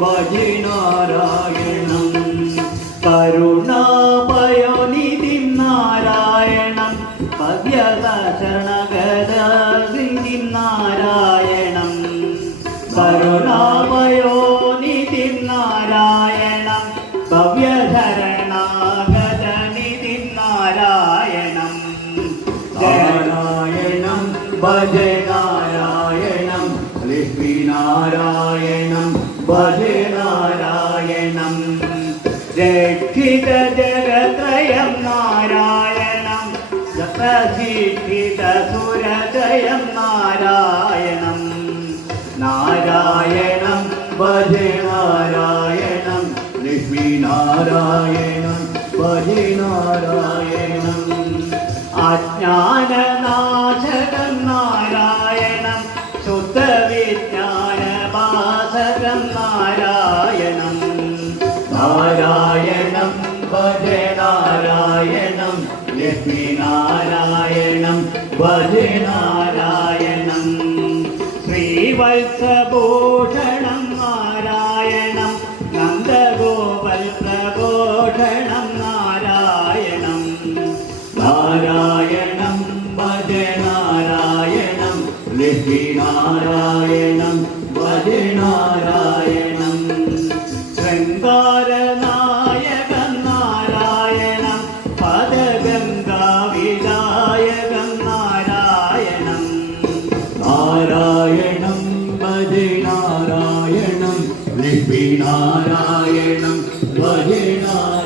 ഭജേ നാരായണം കരുണാപയോനിധി നാരായണം പദ്യദർശനഗദസിന്ധി നാരായണം കരുണാപയോനിധി നാരായണം ഭവ്യശരണാഗതനിധി നാരായണം നാരായണം ഭജേ നാരായണം ലക്ഷ്മീനാരായണം ഭജേ നാരായണം രക്ഷിത ജഗത്രയം നാരായണം ജപശിക്ഷിത സുരജയം നാരായണം നാരായണം ഭജേ നാരായണം ലക്ഷ്മീനാരായണം ഭജേ നാരായണം അജ്ഞാനനാശകം നാരായണം ശുദ്ധവിജ്ഞാനഭാസകം നാരായണം നാരായണം ഭജേ നാരായണം ലക്ഷ്മീനാരായണം ഭജേ നാരായണം ശ്രീവത്സഭൂഷണം നാരായണം നന്ദഗോപൽ പ്രഘോഷണം നാരായണം നാരായണം ഭജേ നാരായണം ലക്ഷ്മീനാരായണം ഭജേ നാരായണം ശൃംഗാരനായകം നാരായണം പദഗംഗാവിനായകം നാരായണം നാരായണം ഭജേ നാരായണം ലക്ഷ്മീനാരായണം ഭജേ നാരായണം